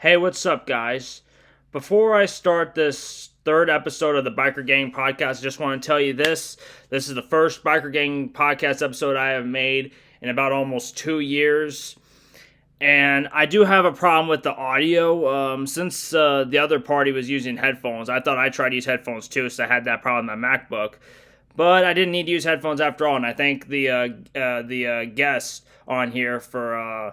Hey, what's up, guys? Before I start this third episode of the Biker Gang podcast, I just want to tell you this. This is the first Biker Gang podcast episode I have made in about almost 2 years. And I do have a problem with the audio. Since the other party was using headphones, I thought I'd try to use headphones too, so I had that problem on my MacBook. But I didn't need to use headphones after all, and I thank the guest on here for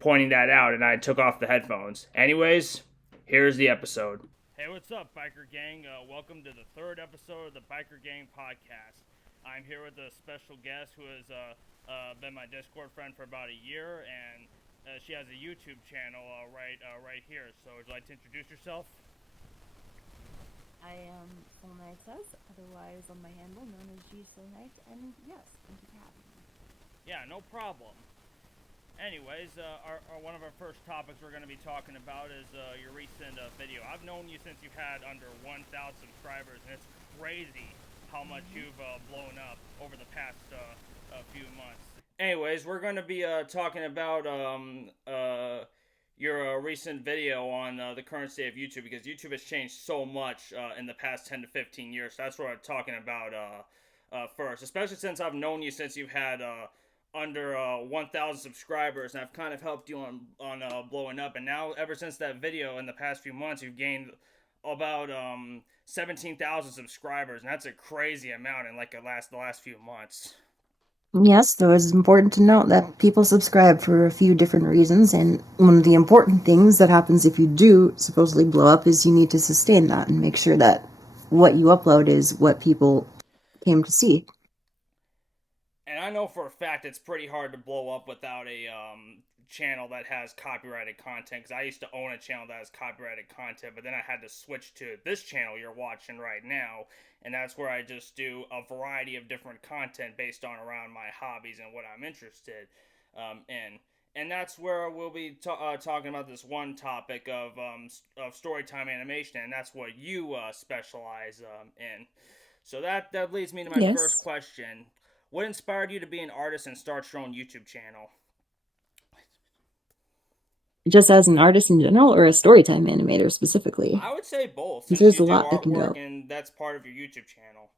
pointing that out, and I took off the headphones. Anyways, here's the episode. Hey, what's up, Biker Gang? Welcome to the third episode of the Biker Gang podcast. I'm here with a special guest who has been my Discord friend for about a year, and she has a YouTube channel right here. So, would you like to introduce yourself? I am Soulnight says, otherwise on my handle known as Soulnight, and yes, thank you for having me. Yeah, no problem. Anyways, one of our first topics we're going to be talking about is your recent video. I've known you since you've had under 1,000 subscribers, and it's crazy how much you've blown up over the past few months. Anyways, we're going to be talking about your recent video on the current state of YouTube, because YouTube has changed so much in the past 10 to 15 years. So that's what I'm talking about first, especially since I've known you since you've had under 1,000 subscribers, and I've kind of helped you on blowing up. And now, ever since that video in the past few months, you've gained about 17,000 subscribers, and that's a crazy amount in like the last few months. Yes, though it's important to note that people subscribe for a few different reasons, and one of the important things that happens if you do supposedly blow up is you need to sustain that and make sure that what you upload is what people came to see. And I know for a fact it's pretty hard to blow up without a channel that has copyrighted content, because I used to own a channel that has copyrighted content, but then I had to switch to this channel you're watching right now, and that's where I just do a variety of different content based on around my hobbies and what I'm interested in. And that's where we'll be talking about this one topic of storytime animation, and that's what you specialize in. So that leads me to my first Yes. question. What inspired you to be an artist and start your own YouTube channel? Just as an artist in general or a storytime animator specifically? I would say both, Because since there's you a do lot that can artwork go. and that's part of your YouTube channel.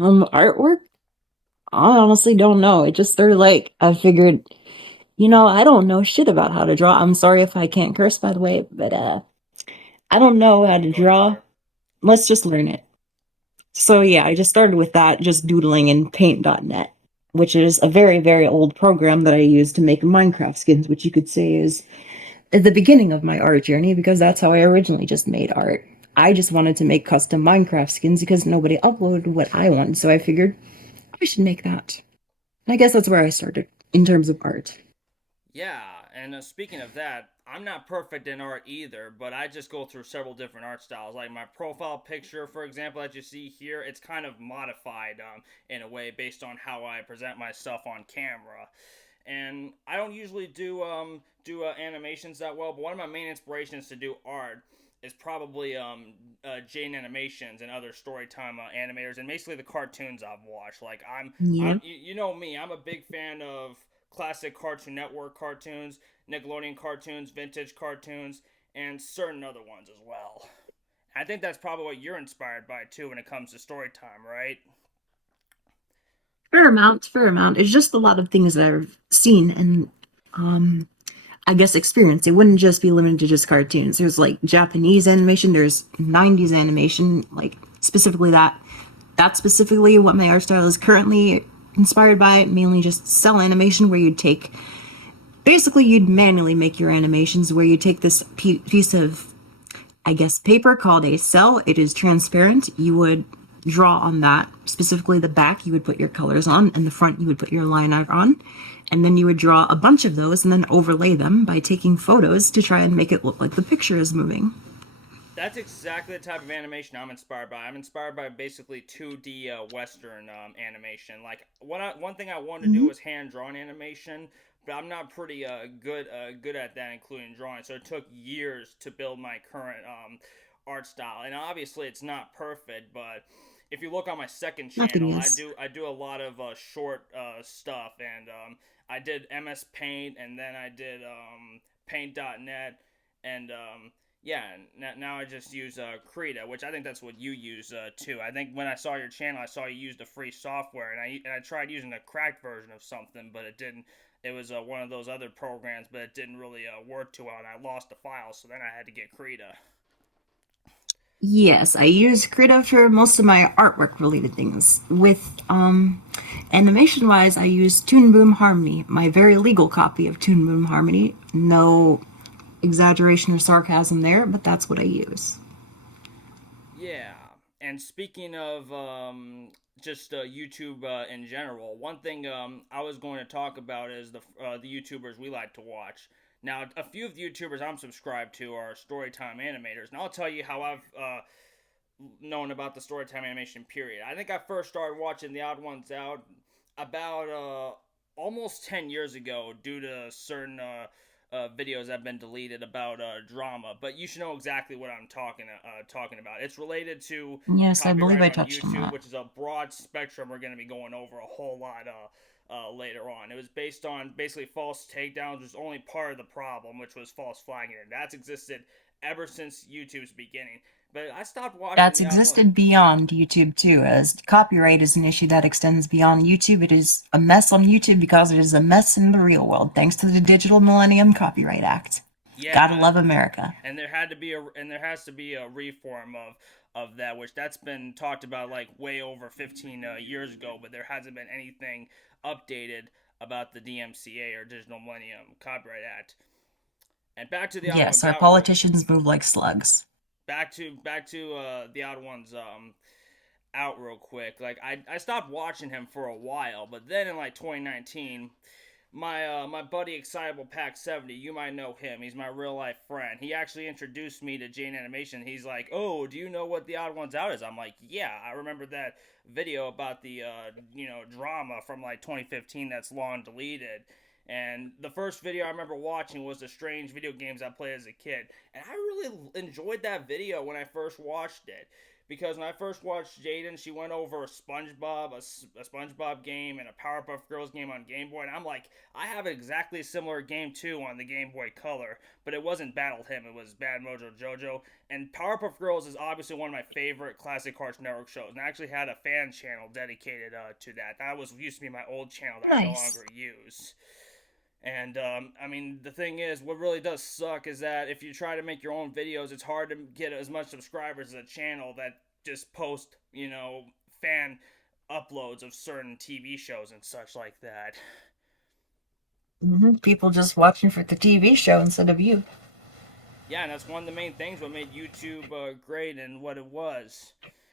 Artwork? I honestly don't know. It just started like, I figured, I don't know shit about how to draw. I'm sorry if I can't curse, by the way, but I don't know how to Go ahead, draw. swear. Let's just learn it. So yeah, I just started with that, just doodling in paint.net, which is a very, very old program that I use to make Minecraft skins, which you could say is at the beginning of my art journey, because that's how I originally just made art. I just wanted to make custom Minecraft skins because nobody uploaded what I wanted, so I figured I should make that. And I guess that's where I started in terms of art. Yeah, and speaking of that, I'm not perfect in art either, but I just go through several different art styles. Like my profile picture, for example, that you see here, it's kind of modified in a way based on how I present myself on camera. And I don't usually do animations that well, but one of my main inspirations to do art is probably Jane Animations and other Storytime animators, and basically the cartoons I've watched. Like Yeah. you know me, I'm a big fan of classic Cartoon Network cartoons, Nickelodeon cartoons, vintage cartoons, and certain other ones as well. I think that's probably what you're inspired by too when it comes to story time, right? Fair amount, fair amount. It's just a lot of things that I've seen and um I guess experience. It wouldn't just be limited to just cartoons. There's like Japanese animation, there's 90s animation, like specifically that. That's specifically what my art style is currently inspired by, mainly just cell animation, where you'd take basically you'd manually make your animations, where you take this piece of, I guess, paper called a cell. It is transparent. You would draw on that. Specifically, the back you would put your colors on, and the front you would put your line art on. And then you would draw a bunch of those and then overlay them by taking photos to try and make it look like the picture is moving. That's exactly the type of animation I'm inspired by. I'm inspired by basically 2D Western animation. Like one thing I wanted to do Mm-hmm. was hand drawn animation, but I'm not pretty good at that, including drawing. So it took years to build my current art style, and obviously it's not perfect, but if you look on my second Nothing channel, I is. do a lot of short stuff, and I did MS Paint, and then I did Paint.net, and yeah, now I just use Krita, which I think that's what you use too. I think when I saw your channel, I saw you use the free software, and I tried using a cracked version of something, but it didn't. It was one of those other programs, but it didn't really work too well, and I lost the file, so then I had to get Krita. Yes, I use Krita for most of my artwork related things. With animation wise, I use Toon Boom Harmony, my very legal copy of Toon Boom Harmony. No exaggeration or sarcasm there, but that's what I use. Yeah, and speaking of just YouTube in general, one thing I was going to talk about is the YouTubers we like to watch. Now, a few of the YouTubers I'm subscribed to are Storytime animators, and I'll tell you how I've known about the Storytime animation. Period. I think I first started watching The Odd Ones Out about almost 10 years ago, due to certain videos that have been deleted about drama. But you should know exactly what I'm talking about. It's related to Yes, I believe copyright I on touched on YouTube, that. which is a broad spectrum we're going to be going over a whole lot later on. It was based on basically false takedowns, which was only part of the problem, which was false flagging. And that's existed ever since YouTube's beginning. But I stopped watching That's the odd one. existed beyond YouTube too, as copyright is an issue that extends beyond YouTube. It is a mess on YouTube because it is a mess in the real world, thanks to the Digital Millennium Copyright Act. Gotta Yeah, love America. and there has to be a reform of that, which that's been talked about like way over 15 years ago, but there hasn't been anything updated about the DMCA, or Digital Millennium Copyright Act. And back to the odd Yes, ones our out real politicians move like slugs. back to the odd ones out real quick. Like I stopped watching him for a while, but then in like 2019, my buddy Excitable Pack 70, you might know him. He's my real life friend. He actually introduced me to Jane Animation. He's like, "Oh, do you know what the Odd Ones Out is?" I'm like, "Yeah, I remember that video about the drama from like 2015 that's long deleted." And the first video I remember watching was the strange video games I played as a kid. And I really enjoyed that video when I first watched it. Because when I first watched Jaden, she went over a SpongeBob game, and a Powerpuff Girls game on Game Boy, and I'm like, I have exactly a similar game too on the Game Boy Color, but it wasn't Battle Him, it was Bad Mojo Jojo. And Powerpuff Girls is obviously one of my favorite classic Cartoon Network shows, and I actually had a fan channel dedicated to that. That was used to be my old channel that I no Nice. longer use. And I mean, the thing is, what really does suck is that if you try to make your own videos, it's hard to get as much subscribers as a channel that just post, fan uploads of certain TV shows and such like that. People just watching for the TV show instead of you. Yeah, and that's one of the main things what made YouTube great and what it was.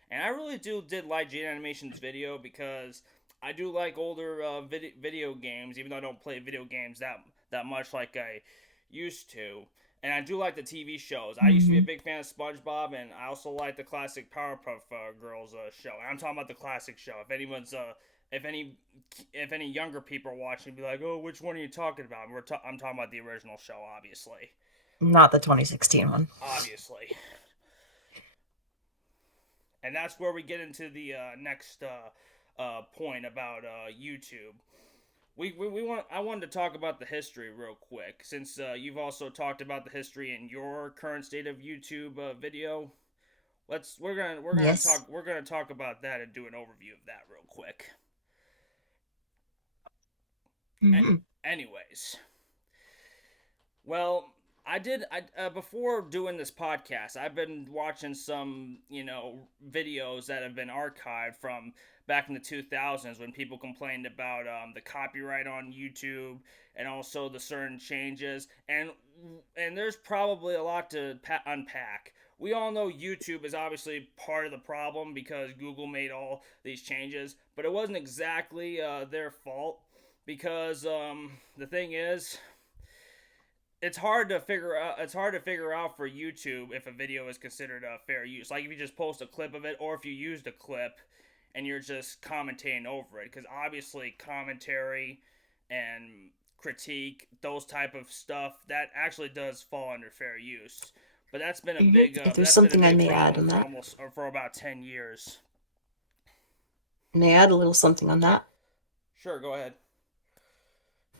And I really did like Jade Animation's video, because I do like older video games, even though I don't play video games that much like I used to. And I do like the TV shows. I used to be a Hmm. big fan of SpongeBob, and I also like the classic Powerpuff Girls show. And I'm talking about the classic show. If anyone's if any if any younger people are watching, be like, "Oh, which one are you talking about?" I'm talking about the original show, obviously. Not the 2016 one. Obviously. And that's where we get into the next point about YouTube. We want I wanted to talk about the history real quick, since you've also talked about the history in your current state of YouTube video. Yes. We're gonna talk about that and do an overview of that real quick. Hmm. Anyways, well, before doing this podcast, I've been watching some videos that have been archived from back in the 2000s, when people complained about the copyright on YouTube, and also the certain changes, and there's probably a lot to unpack. We all know YouTube is obviously part of the problem, because Google made all these changes, but it wasn't exactly their fault, because the thing is, it's hard to figure out for YouTube if a video is considered fair use. Like if you just post a clip of it, or if you used a clip and you're just commentating over it, because obviously commentary and critique, those type of stuff, that actually does fall under fair use. But If there's something I may add problem on for that. almost or for about 10 years. may I add a little something on that? Sure, go ahead.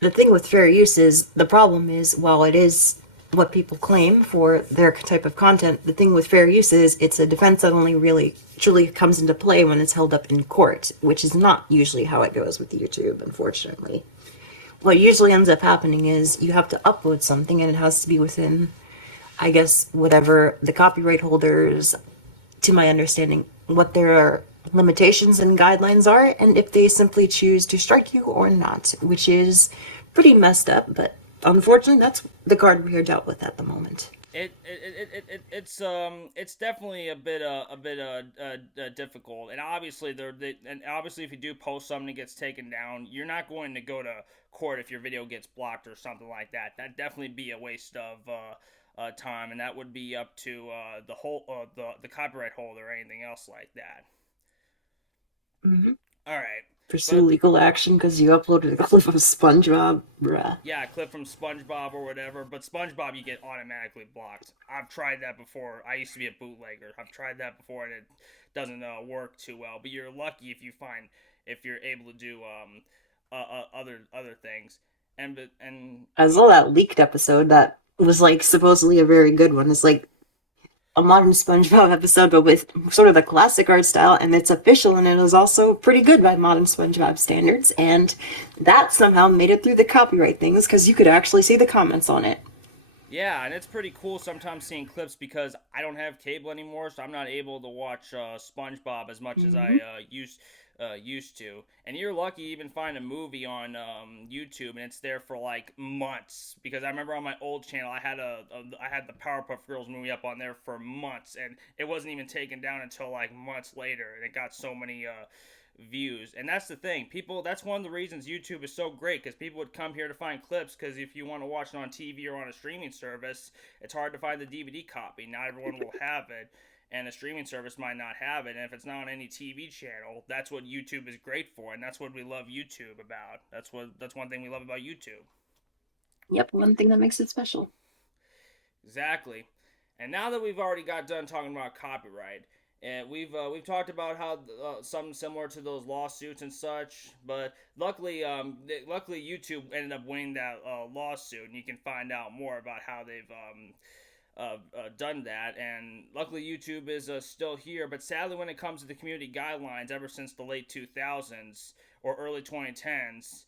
The thing with fair use is the problem is while it is what people claim for their type of content, the thing with fair use is it's a defense that only really truly comes into play when it's held up in court, which is not usually how it goes with YouTube, unfortunately. What usually ends up happening is you have to upload something and it has to be within, I guess, whatever the copyright holders, to my understanding, what their limitations and guidelines are, and if they simply choose to strike you or not, which is pretty messed up, but unfortunately, that's the card we are dealt with at the moment. It's definitely a bit difficult, and obviously and obviously if you do post something that gets taken down, you're not going to go to court if your video gets blocked or something like that. That'd definitely be a waste of time, and that would be up to the copyright holder or anything else like that. Mm-hmm. All right, Pursue but legal action because you uploaded a clip of SpongeBob, bruh. yeah, a clip from SpongeBob or whatever. But SpongeBob, you get automatically blocked. I've tried that before. I used to be a bootlegger. I've tried that before, and it doesn't work too well. But you're lucky if you're able to do other things. And I saw that leaked episode that was like supposedly a very good one. It's like a modern SpongeBob episode, but with sort of the classic art style, and it's official, and it was also pretty good by modern SpongeBob standards. And that somehow made it through the copyright things because you could actually see the comments on it. yeah, and it's pretty cool sometimes seeing clips because I don't have cable anymore, so I'm not able to watch SpongeBob as much as I Mm-hmm. used to. And you're lucky to even find a movie on YouTube, and it's there for like months. Because I remember on my old channel, I had the Powerpuff Girls movie up on there for months, and it wasn't even taken down until like months later, and it got so many views. And that's the thing, people, that's one of the reasons YouTube is so great, because people would come here to find clips, because if you want to watch it on TV or on a streaming service, it's hard to find the DVD copy. Not everyone will have it, and a streaming service might not have it. And if it's not on any TV channel, that's what YouTube is great for, and that's what we love YouTube about. That's one thing we love about YouTube. Yep, one thing that makes it special. Exactly. And now that we've already got done talking about copyright, and we've talked about how something similar to those lawsuits and such, but luckily YouTube ended up winning that lawsuit, and you can find out more about how they've done that. And luckily YouTube is still here, but sadly when it comes to the community guidelines, ever since the late 2000s or early 2010s,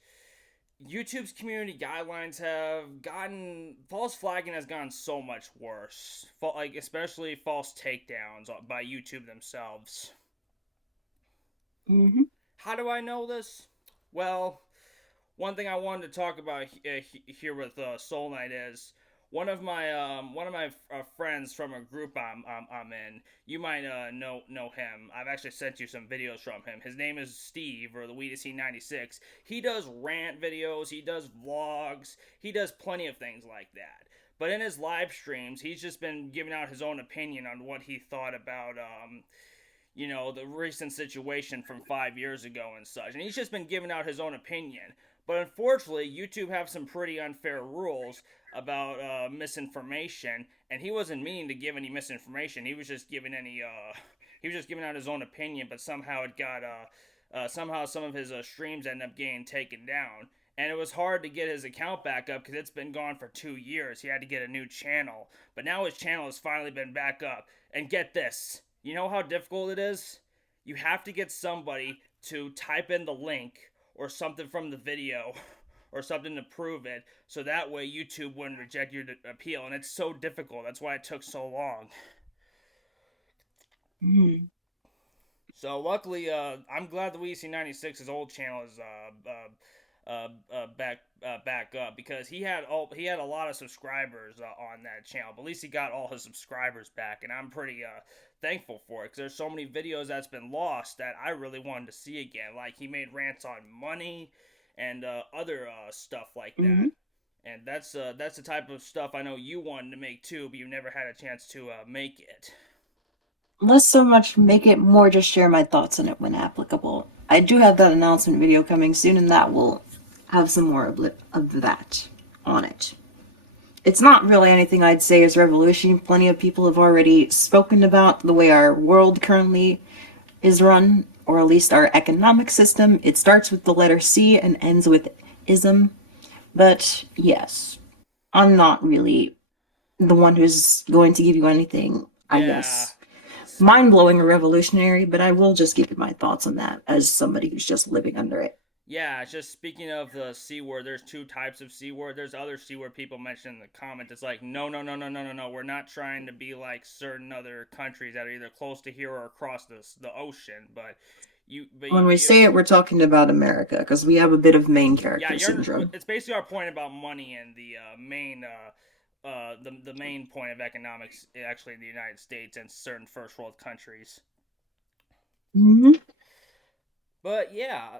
YouTube's community guidelines have gotten false flagging has gotten so much worse. Like especially false takedowns by YouTube themselves. Mm-hmm. How do I know this? Well, one thing I wanted to talk about here with Soulnight is one of my friends from a group I'm in. You might know him. I've actually sent you some videos from him. His name is Steve, or the Weedesy96. He does rant videos. He does vlogs. He does plenty of things like that. But in his live streams, he's just been giving out his own opinion on what he thought about the recent situation from 5 years ago and such. And he's just been giving out his own opinion. But unfortunately, YouTube have some pretty unfair rules about misinformation, and he wasn't meaning to give any misinformation. He was just giving he was just giving out his own opinion. But somehow it got somehow some of his streams ended up getting taken down. And it was hard to get his account back up because it's been gone for 2 years. He had to get a new channel. But now his channel has finally been back up. And get this, you know how difficult it is? You have to get somebody to type in the link or something from the video or something to prove it, so that way YouTube wouldn't reject your appeal. And it's so difficult. That's why it took so long. Mm-hmm. So luckily, I'm glad the WC96's old channel is back up, because he had a lot of subscribers on that channel. But at least he got all his subscribers back, and I'm pretty thankful for it, because there's so many videos that's been lost that I really wanted to see again. Like he made rants on money and other stuff like that. Mm-hmm. And that's the type of stuff I know you wanted to make too, but you never had a chance to make it. Less so much make it, more just share my thoughts on it when applicable. I do have that announcement video coming soon, and that will have some more of that on it. It's not really anything I'd say is revolution. Plenty of people have already spoken about the way our world currently is run, or at least our economic system. It starts with the letter C and ends with ism. But yes, I'm not really the one who's going to give you anything, I Yeah. guess, Spe- mind blowing or revolutionary, but I will just give you my thoughts on that as somebody who's just living under it. Yeah, just speaking of the C word, there's two types of C word. There's other C word people mention in the comments. It's like, no, no, no, no, no, no, no. We're not trying to be like certain other countries that are either close to here or across the ocean. When we you, say it, we're talking about America because we have a bit of main yeah, character you're. syndrome. It's basically our point about money and the main, the main point of economics actually in the United States and certain first world countries. Mm-hmm. But yeah,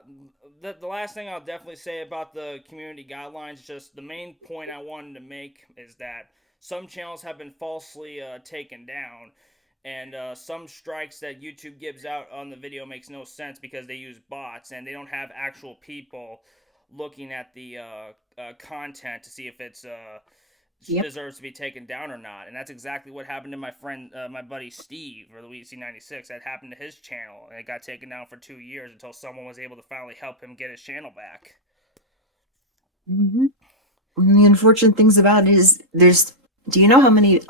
the last thing I'll definitely say about the community guidelines, just the main point I wanted to make is that some channels have been falsely taken down, and some strikes that YouTube gives out on the video makes no sense because they use bots and they don't have actual people looking at the content to see if it's Yep. deserves to be taken down or not. And that's exactly what happened to my friend, my buddy Steve, or Luigi 96. That happened to his channel, and it got taken down for 2 years until someone was able to finally help him get his channel back. Mm-hmm. The unfortunate things about it is there's. Do you know how many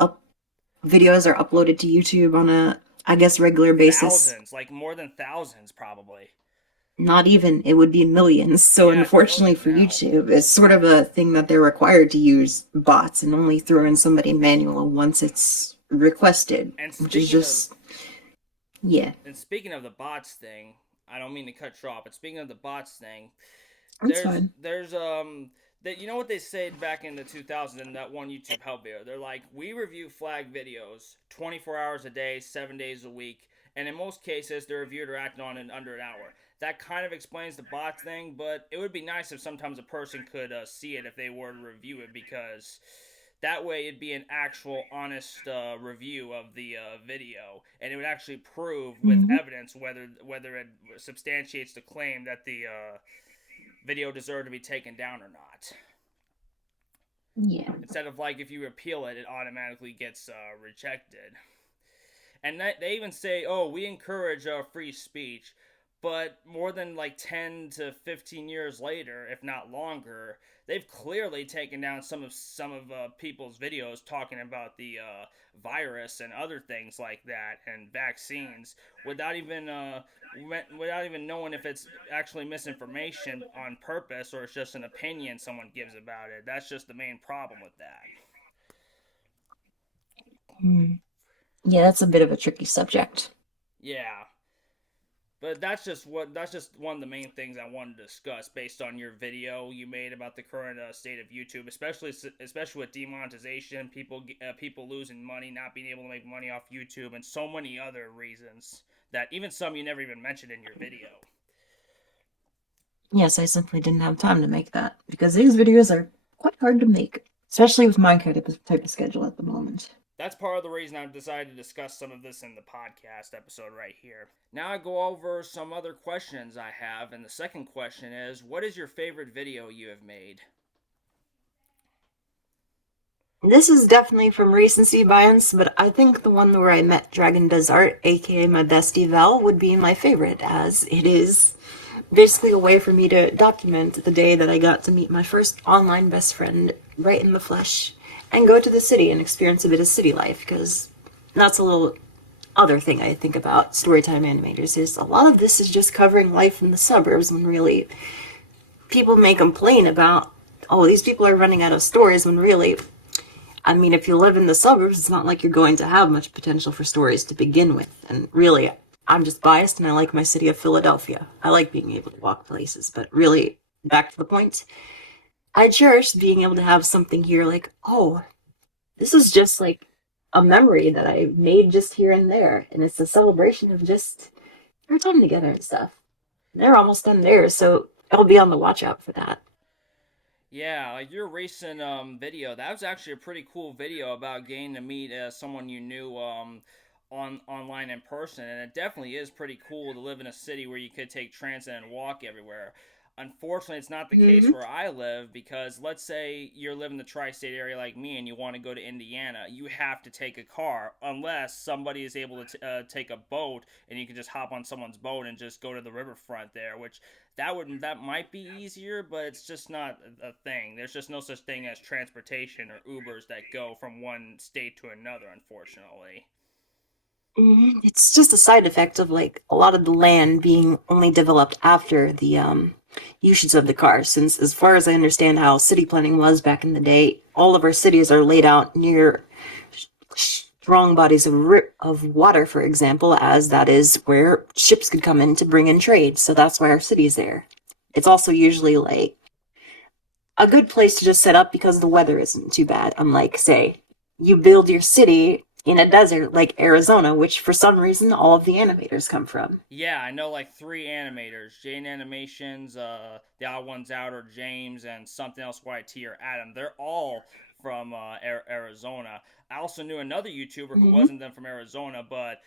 videos are uploaded to YouTube on a, I guess, regular basis? Thousands, like more than thousands, probably. Not even, it would be millions. So Yeah, it's unfortunately millions for now. YouTube, it's sort of a thing that they're required to use bots and only throw in somebody manual once it's requested, And which is speaking of just, yeah, and speaking of the bots thing, I don't mean to cut you off, but speaking of the bots thing, that's fine. there's that, you know what they said back in the 2000s in that one YouTube help video. They're like, we review flag videos 24 hours a day, 7 days a week, and in most cases they're reviewed or acted on in under an hour. That kind of explains the bot thing, but it would be nice if sometimes a person could see it if they were to review it, because that way it'd be an actual honest review of the video, and it would actually prove with Hmm. evidence whether it substantiates the claim that the video deserved to be taken down or not. Yeah. Instead of like if you appeal it, it automatically gets rejected. And they even say, "Oh, we encourage free speech," but more than like 10 to 15 years later, if not longer, they've clearly taken down some of people's videos talking about the virus and other things like that and vaccines without even without even knowing if it's actually misinformation on purpose or it's just an opinion someone gives about it. That's just the main problem with that. Mm. Yeah, that's a bit of a tricky subject. Yeah. But that's just one of the main things I wanted to discuss based on your video you made about the current state of YouTube, especially with demonetization, people losing money, not being able to make money off YouTube, and so many other reasons that even some you never even mentioned in your video. Yes, I simply didn't have time to make that because these videos are quite hard to make, especially with my type of schedule at the moment. That's part of the reason I've decided to discuss some of this in the podcast episode right here. Now I go over some other questions I have, and the second question is, what is your favorite video you have made? This is definitely from recency bias, but I think the one where I met Dragon Does Art, aka my bestie Val, would be my favorite, as it is basically a way for me to document the day that I got to meet my first online best friend right in the flesh and go to the city and experience a bit of city life, because that's a little other thing I think about Storytime animators is a lot of this is just covering life in the suburbs when really people may complain about, oh, these people are running out of stories when really, I mean, if you live in the suburbs, it's not like you're going to have much potential for stories to begin with. And really, I'm just biased and I like my city of Philadelphia. I like being able to walk places, but really, back to the point, I cherish being able to have something here like, oh, this is just like a memory that I made just here and there. And it's a celebration of just our time together and stuff. They're almost done there, so I'll be on the watch out for that. Yeah, like your recent video, that was actually a pretty cool video about getting to meet someone you knew online in person, and it definitely is pretty cool to live in a city where you could take transit and walk everywhere. Unfortunately, it's not the case Mm-hmm. where I live because let's say you're living in the tri-state area like me and you want to go to Indiana, you have to take a car unless somebody is able to take a boat and you can just hop on someone's boat and just go to the riverfront there, which that might be easier, but it's just not a thing. There's just no such thing as transportation or Ubers that go from one state to another, unfortunately. It's just a side effect of like a lot of the land being only developed after the usage of the car. Since, as far as I understand how city planning was back in the day, all of our cities are laid out near strong bodies of water, for example, as that is where ships could come in to bring in trade. So that's why our city's there. It's also usually like a good place to just set up because the weather isn't too bad. Unlike, say, you build your city in a desert like Arizona, which for some reason all of the animators come from. Yeah, I know like three animators: Jane Animations, the Odd Ones Out, or James, and something else YT or Adam. They're all from Arizona. I also knew another YouTuber who Mm-hmm. wasn't them from Arizona, but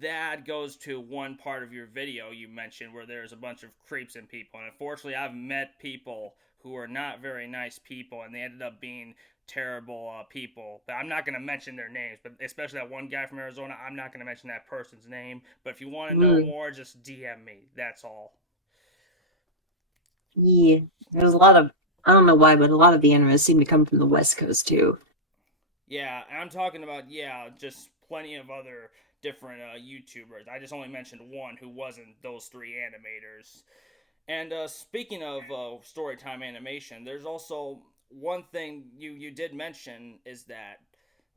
that goes to one part of your video you mentioned where there's a bunch of creeps and people. And unfortunately, I've met people who are not very nice people, and they ended up being terrible people. But I'm not going to mention their names, but especially that one guy from Arizona, I'm not going to mention that person's name. But if you want to know Ooh. more, just DM me. That's all. Yeah, there's a lot of, I don't know why, but a lot of the animals seem to come from the West Coast too. Yeah, and I'm talking about, yeah, just plenty of other different YouTubers. I just only mentioned one who wasn't those three animators. And speaking of Storytime animation, there's also one thing you did mention is that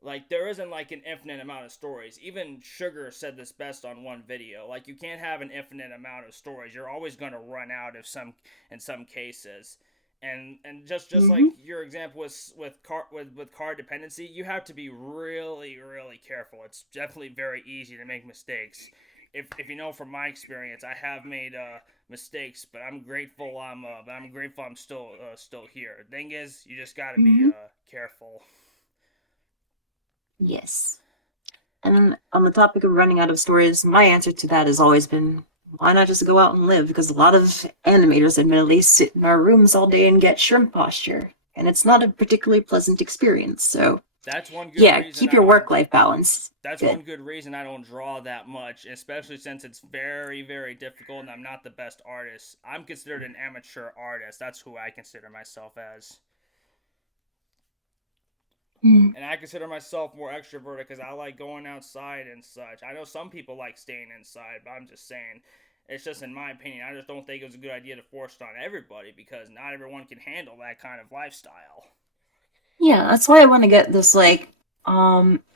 like there isn't like an infinite amount of stories. Even Sugar said this best on one video. Like you can't have an infinite amount of stories. You're always going to run out of some in some cases. And just like Mm-hmm. your example with card dependency, you have to be really careful. It's definitely very easy to make mistakes. If you know from my experience, I have made mistakes, but I'm grateful I'm still here. The thing is, you just got to be Mm-hmm. careful. Yes. And on the topic of running out of stories, my answer to that has always been, why not just go out and live? Because a lot of animators, admittedly, sit in our rooms all day and get shrimp posture. And it's not a particularly pleasant experience. So, That's one good yeah, reason keep I your don't. work life balance. That's Good. one good reason I don't draw that much, especially since it's very difficult and I'm not the best artist. I'm considered an amateur artist. That's who I consider myself as. Mm. And I consider myself more extroverted because I like going outside and such. I know some people like staying inside, but I'm just saying, it's just in my opinion. I just don't think it was a good idea to force it on everybody because not everyone can handle that kind of lifestyle. Yeah, that's why I want to get this, like,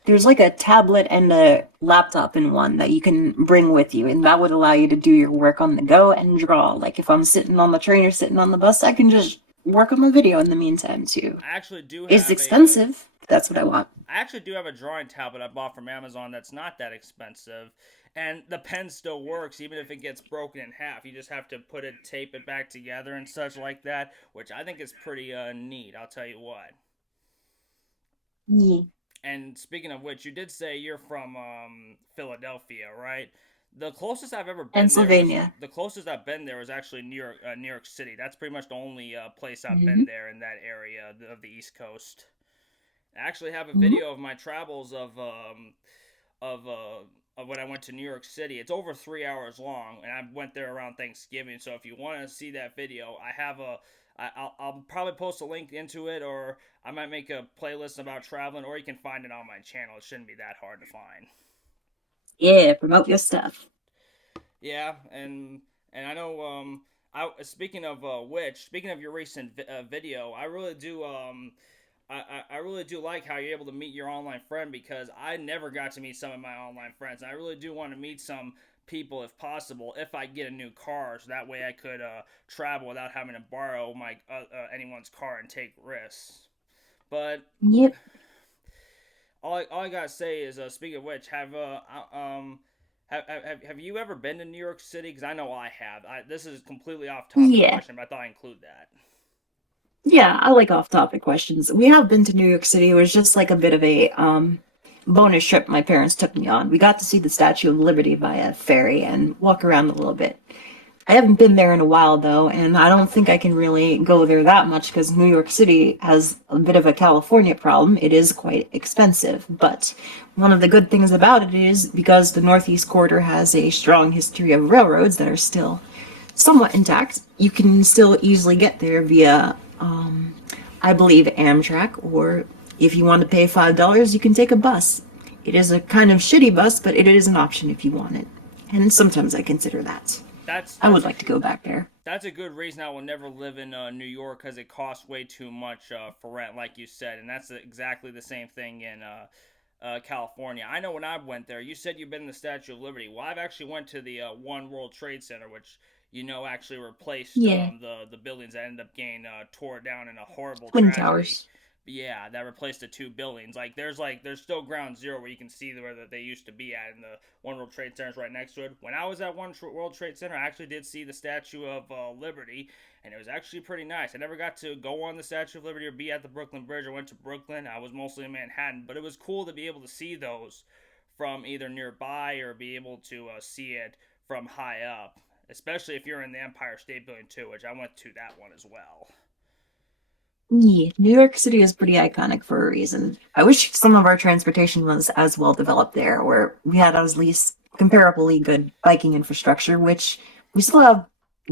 there's like a tablet and a laptop in one that you can bring with you, and that would allow you to do your work on the go and draw. Like, if I'm sitting on the train or sitting on the bus, I can just work on the video in the meantime, too. I actually do It's have a expensive. But that's what I want. I actually do have a drawing tablet I bought from Amazon that's not that expensive. And the pen still works even if it gets broken in half. You just have to tape it back together and such like that, which I think is pretty neat, I'll tell you what. Yeah. And speaking of which, you did say you're from Philadelphia, right? The closest I've ever been there was Pennsylvania. the closest I've been there was actually New York City. That's pretty much the only place I've Mm-hmm. been there in that area of the East Coast. I actually have a Mm-hmm. video of my travels of uh of when I went to New York City. It's over 3 hours long, and I went there around Thanksgiving. So if you want to see that video, I have a I'll probably post a link into it, or I might make a playlist about traveling, or you can find it on my channel. It shouldn't be that hard to find. Yeah, promote your stuff. Yeah, and I know I speaking of speaking of your recent video, I really do I really do like how you're able to meet your online friend because I never got to meet some of my online friends. And I really do want to meet some people if possible if I get a new car so that way I could travel without having to borrow my anyone's car and take risks. But Yep. all I gotta say is speaking of which have you ever been to New York City? Because I know I have. This is a completely off topic Yeah. question, but I thought I'd include that. Yeah, I like off-topic questions. We have been to New York City. It was just like a bit of a bonus trip my parents took me on. We got to see the Statue of Liberty via ferry and walk around a little bit. I haven't been there in a while though, and I don't think I can really go there that much because New York City has a bit of a California problem. It is quite expensive, but one of the good things about it is because the Northeast Corridor has a strong history of railroads that are still somewhat intact, you can still easily get there via, I believe, Amtrak, or if you want to pay $5, you can take a bus. It is a kind of shitty bus, but it is an option if you want it. And sometimes I consider that. That's I that's would a like to go back there. that's a good reason I will never live in New York because it costs way too much for rent, like you said, and that's exactly the same thing in California. I know when I went there, you said you've been in the Statue of Liberty. Well, I've actually went to the One World Trade Center, which actually replaced Yeah, the buildings that ended up getting tore down in a horrible Twin tragedy. Towers. Yeah, that replaced the two buildings. Like there's still ground zero where you can see where they used to be at, and the One World Trade Center is right next to it. When I was at World Trade Center, I actually did see the Statue of Liberty, and it was actually pretty nice. I never got to go on the Statue of Liberty or be at the Brooklyn Bridge. I went to Brooklyn. I was mostly in Manhattan, but it was cool to be able to see those from either nearby or be able to see it from high up, especially if you're in the Empire State Building too, which I went to that one as well. Yeah, New York City is pretty iconic for a reason. I wish some of our transportation was as well developed there, where we had at least comparably good biking infrastructure, which we still have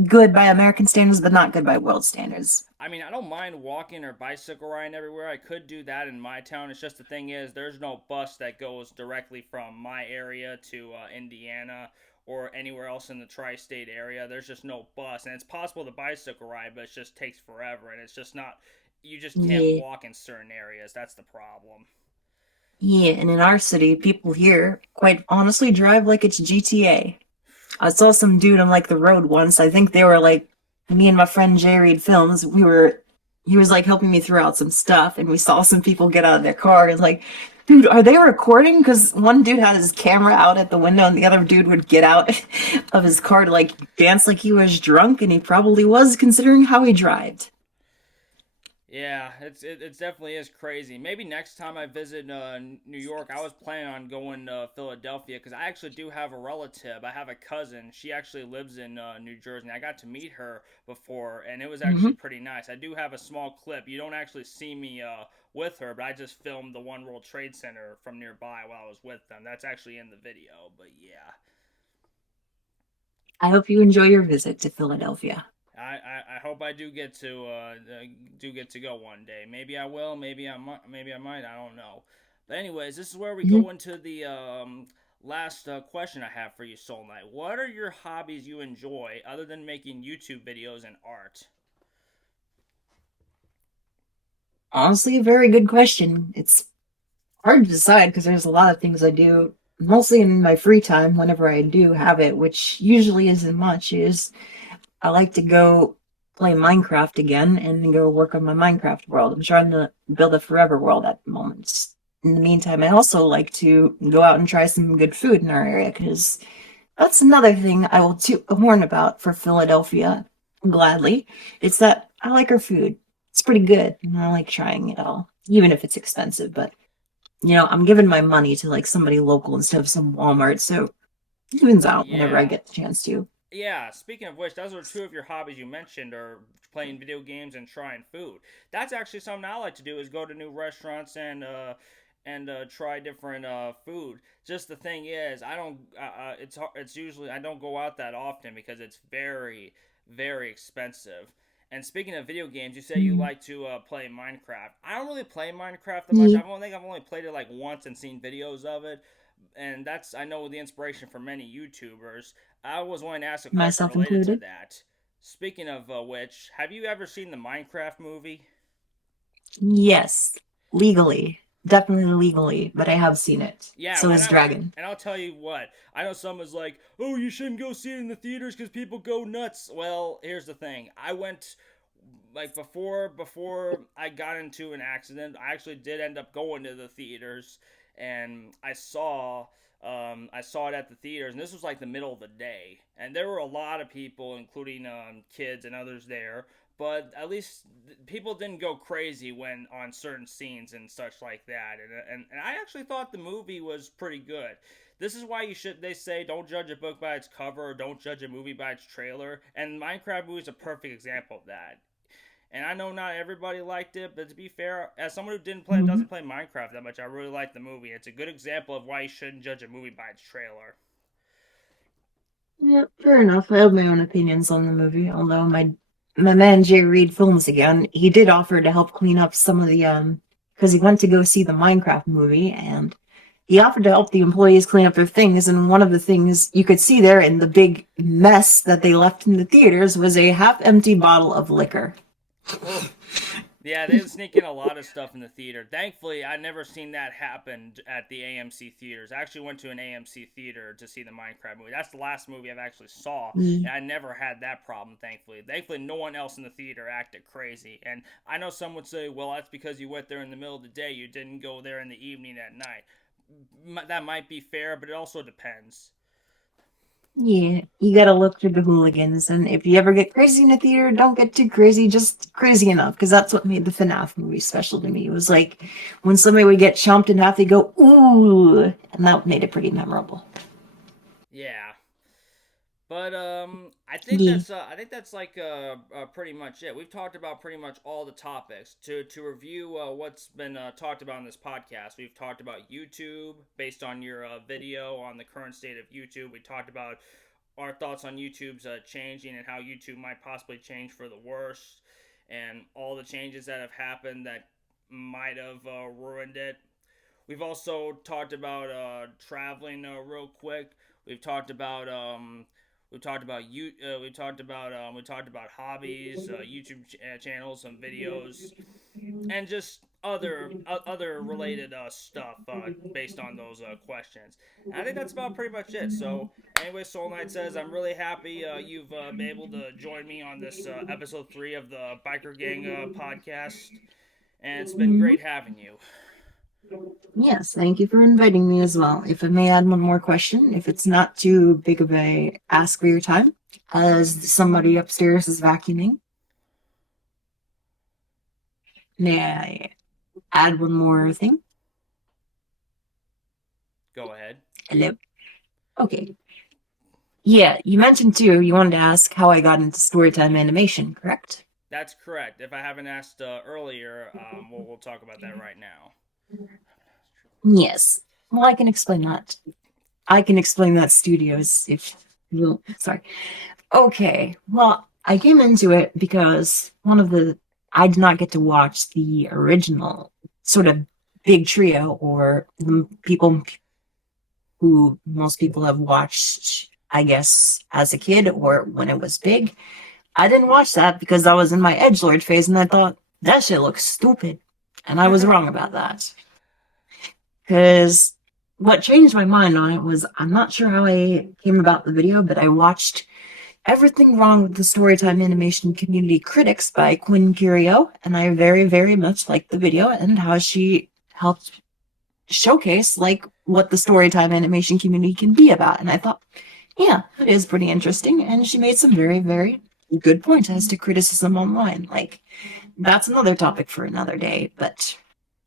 good by American standards, but not good by world standards. I mean, I don't mind walking or bicycle riding everywhere. I could do that in my town. It's just the thing is, there's no bus that goes directly from my area to Indiana or anywhere else in the tri-state area. There's just no bus, and it's possible to bicycle ride, but it just takes forever, and it's just not. You just can't Yeah, walk in certain areas. That's the problem. yeah, and in our city, people here quite honestly drive like it's GTA. I saw some dude on like the road once. I think they were like me and my friend Jay Reed Films. He was like helping me through out some stuff, and we saw some people get out of their car and like, dude, are they recording? Because one dude had his camera out at the window, and the other dude would get out of his car to like dance like he was drunk, and he probably was considering how he drived. Yeah, it definitely is crazy. Maybe next time I visit New York, I was planning on going to Philadelphia because I actually do have a relative. I have a cousin. She actually lives in New Jersey. And I got to meet her before, and it was Mm-hmm. actually pretty nice. I do have a small clip. You don't actually see me with her, but I just filmed the One World Trade Center from nearby while I was with them. That's actually in the video. But yeah, I hope you enjoy your visit to Philadelphia. I hope I do get to go one day. Maybe I will. Maybe I might. Maybe I might. I don't know. But anyways, this is where we Mm-hmm. go into the last question I have for you, Soul Knight. What are your hobbies you enjoy other than making YouTube videos and art? Honestly, a very good question. It's hard to decide because there's a lot of things I do, mostly in my free time, whenever I do have it, which usually isn't much, is I like to go play Minecraft again and then go work on my Minecraft world. I'm trying to build a forever world at the moment. In the meantime, I also like to go out and try some good food in our area because that's another thing I will toot the horn about for Philadelphia gladly. It's that I like our food. It's pretty good, and I like trying it all, even if it's expensive. But I'm giving my money to like somebody local instead of some Walmart, so it evens out whenever I Yeah, get the chance to. yeah. Speaking of which, those are two of your hobbies you mentioned, are playing video games and trying food. That's actually something I like to do, is go to new restaurants and try different food. Just the thing is, I don't. It's usually I don't go out that often because it's very expensive. And speaking of video games, you say you Mm. like to play Minecraft. I don't really play Minecraft that much. Yeah, Think I've only played it like once and seen videos of it, and that's I know the inspiration for many YouTubers. I was wanting to ask a question myself related to included. that. Speaking of which, have you ever seen the Minecraft movie? Yes, legally. Definitely legally, but I have seen it. Yeah, So when is I Dragon. and I'll tell you what, I know someone's like, "Oh, you shouldn't go see it in the theaters because people go nuts." Well, here's the thing: I went like before I got into an accident. I actually did end up going to the theaters, and I saw it at the theaters, and this was like the middle of the day, and there were a lot of people, including kids and others there. but at least people didn't go crazy when on certain scenes and such like that. And I actually thought the movie was pretty good. This is why you should. They say don't judge a book by its cover, or don't judge a movie by its trailer. And Minecraft movie is a perfect example of that. And I know not everybody liked it, but to be fair, as someone who Hmm. doesn't play Minecraft that much, I really like the movie. It's a good example of why you shouldn't judge a movie by its trailer. Yeah, fair enough. I have my own opinions on the movie, although my man Jay Reed Films again, he did offer to help clean up some of the because he went to go see the Minecraft movie and he offered to help the employees clean up their things, and one of the things you could see there in the big mess that they left in the theaters was a half-empty bottle of liquor. Oh, yeah, they would sneak in a lot of stuff in the theater. Thankfully, I never seen that happen at the AMC theaters. I actually went to an AMC theater to see the Minecraft movie. That's the last movie I've actually saw, Mm. and I never had that problem. Thankfully, no one else in the theater acted crazy. And I know some would say, "Well, that's because you went there in the middle of the day. You didn't go there in the evening at night." That might be fair, but it also depends. Yeah, you gotta look through the hooligans, and if you ever get crazy in a theater, don't get too crazy, just crazy enough, because that's what made the FNAF movie special to me. It was like when somebody would get chomped in half, they go, ooh, and that made it pretty memorable. Yeah. But Yeah. I think that's like pretty much it. We've talked about pretty much all the topics. To review what's been talked about in this podcast, we've talked about YouTube based on your video on the current state of YouTube. We talked about our thoughts on YouTube's changing and how YouTube might possibly change for the worse, and all the changes that have happened that might have ruined it. We've also talked about traveling real quick. We've talked about we talked about hobbies, YouTube channels, some videos, and just other related stuff based on those questions. And I think that's about pretty much it. So anyway, Soulnight says I'm really happy you've been able to join me on this episode 3 of the Biker Gang podcast, and it's been Mhm. great having you. Yes, thank you for inviting me as well. If I may add one more question, if it's not too big of a ask for your time, as somebody upstairs is vacuuming, may I add one more thing? Go ahead. Hello? Okay. Yeah, you mentioned too, you wanted to ask how I got into Storytime animation, correct? That's correct. If I haven't asked earlier, we'll talk about that right now. Yes. Well, I can explain that. I can explain that studios if you sorry. Okay. Well, I came into it because I did not get to watch the original sort of big trio or the people who most people have watched, I guess, as a kid or when it was big. I didn't watch that because I was in my edgelord phase and I thought that shit looks stupid. And I was wrong about that. Because what changed my mind on it was I'm not sure how I came about the video, but I watched Everything Wrong with the Storytime Animation Community Critics by Quinn Curio, and I very, very much liked the video and how she helped showcase like what the Storytime animation community can be about. And I thought, yeah, it is pretty interesting. And she made some very, very good points as to criticism online. Like, that's another topic for another day, but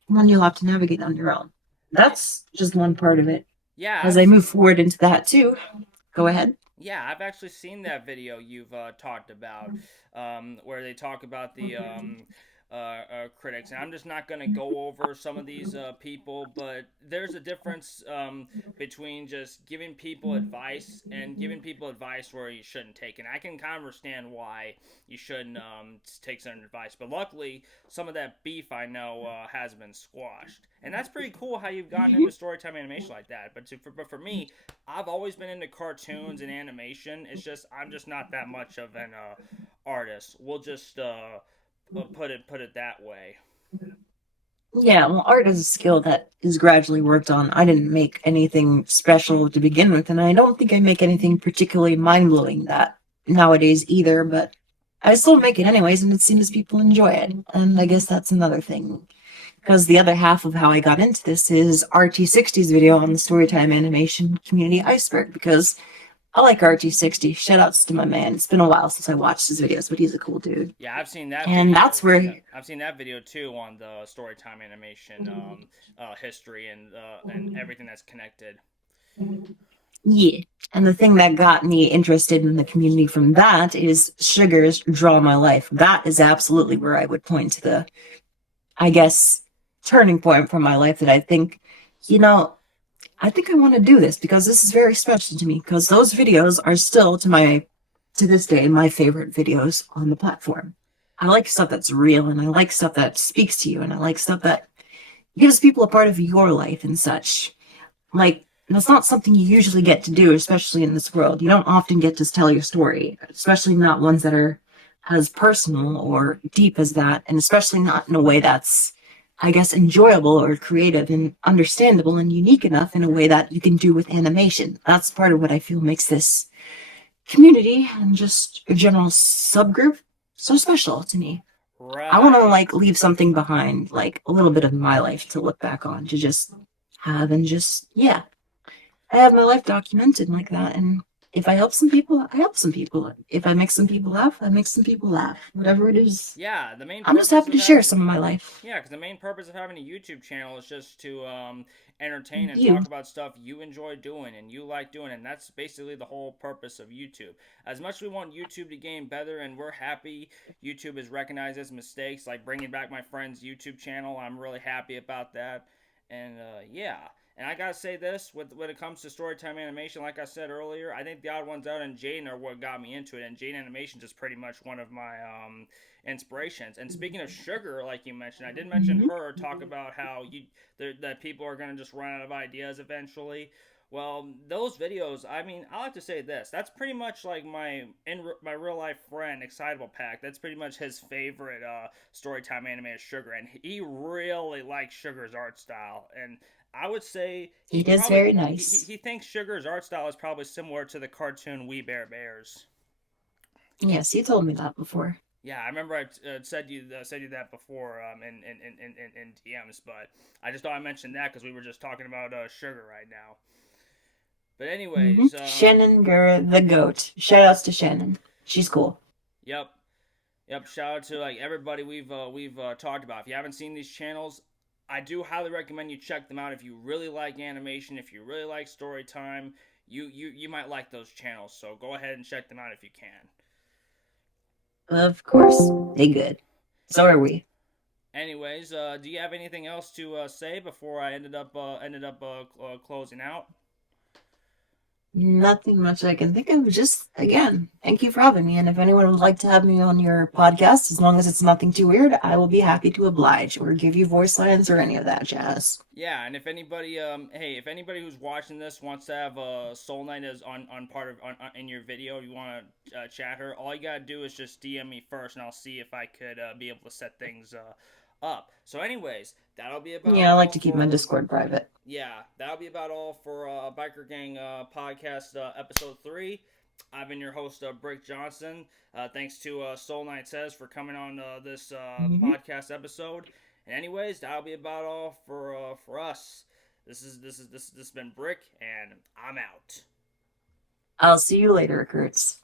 one you'll have to navigate on your own. That's just one part of it. Yeah, As I move forward into that too, go ahead. I've actually seen that video you've talked about, where they talk about the critics. And I'm just not going to go over some of these people, but there's a difference between just giving people advice and giving people advice where you shouldn't take. And I can kind of understand why you shouldn't take certain advice. But luckily, some of that beef I know has been squashed. And that's pretty cool how you've gotten into storytime animation like that. But for me, I've always been into cartoons and animation. It's just I'm just not that much of an artist. We'll just put it that way. Yeah, well, art is a skill that is gradually worked on. I didn't make anything special to begin with, and I don't think I make anything particularly mind blowing that nowadays either, but I still make it anyways, and it seems people enjoy it. And I guess that's another thing. Because the other half of how I got into this is RT60's video on the Storytime animation community iceberg, because I like RG60. Shout outs to my man. It's been a while since I watched his videos, but he's a cool dude. Yeah, I've seen that And that's video. where, Yeah, I've seen that video too on the Storytime animation history and everything that's connected. yeah. And the thing that got me interested in the community from that is Sugar's Draw My Life. That is absolutely where I would point to the, I guess, turning point from my life that I think, you know, I think I want to do this because this is very special to me because those videos are still to this day, my favorite videos on the platform. I like stuff that's real and I like stuff that speaks to you and I like stuff that gives people a part of your life and such. Like, that's not something you usually get to do, especially in this world. You don't often get to tell your story, especially not ones that are as personal or deep as that, and especially not in a way that's, I guess, enjoyable or creative and understandable and unique enough in a way that you can do with animation. That's part of what I feel makes this community and just a general subgroup so special to me. I want to Right. like leave something behind, like a little bit of my life to look back on, to just have and just, yeah, I have my life documented like that. And if I help some people, I help some people. If I make some people laugh, I make some people laugh. Whatever it is, Yeah, the main I'm just purpose happy of to share having some of my life. yeah, because the main purpose of having a YouTube channel is just to entertain and You, talk about stuff you enjoy doing and you like doing, and that's basically the whole purpose of YouTube. As much as we want YouTube to gain better, and we're happy YouTube has recognized its mistakes, like bringing back my friend's YouTube channel, I'm really happy about that. And yeah, and I gotta say this when it comes to storytime animation, like I said earlier, I think the Odd Ones Out and Jaden are what got me into it, and Jaden Animations is pretty much one of my inspirations. And speaking of Sugar, like you mentioned, I did mention mhm. her talk about how that people are gonna just run out of ideas eventually. Well, those videos, I mean, I like to say this. That's pretty much like my real life friend, Excitable Pack. That's pretty much his favorite storytime anime is Sugar, and he really likes Sugar's art style. And I would say It is very nice. he thinks Sugar's art style is probably similar to the cartoon We Bare Bears. Yes, you told me that before. Yeah, I remember I said you that before in DMs, but I just thought I mentioned that because we were just talking about Sugar right now. But anyways, Shannon the goat. Shout outs to Shannon. She's cool. yep, yep. Shout out to like everybody we've talked about. If you haven't seen these channels, I do highly recommend you check them out. If you really like animation, if you really like story time, you might like those channels. So go ahead and check them out if you can. Of course, they good. So are we. Anyways, do you have anything else to say before I ended up closing out? Nothing much I can think of. Just again, thank you for having me. And if anyone would like to have me on your podcast, as long as it's nothing too weird, I will be happy to oblige or give you voice lines or any of that jazz. Yeah, and if anybody, hey, if anybody who's watching this wants to have Soulnight as on part of in your video, you want to chat her, all you gotta do is just DM me first, and I'll see if I could be able to set things up. So, anyways, that'll be about Yeah, I like all to keep my for Discord private. yeah, that'll be about all for Biker Gang podcast episode 3. I've been your host, Brick Johnson. Thanks to Soul Knight Says for coming on this Hmm. podcast episode. And anyways, that'll be about all for us. This has been Brick, and I'm out. I'll see you later, Kurtz.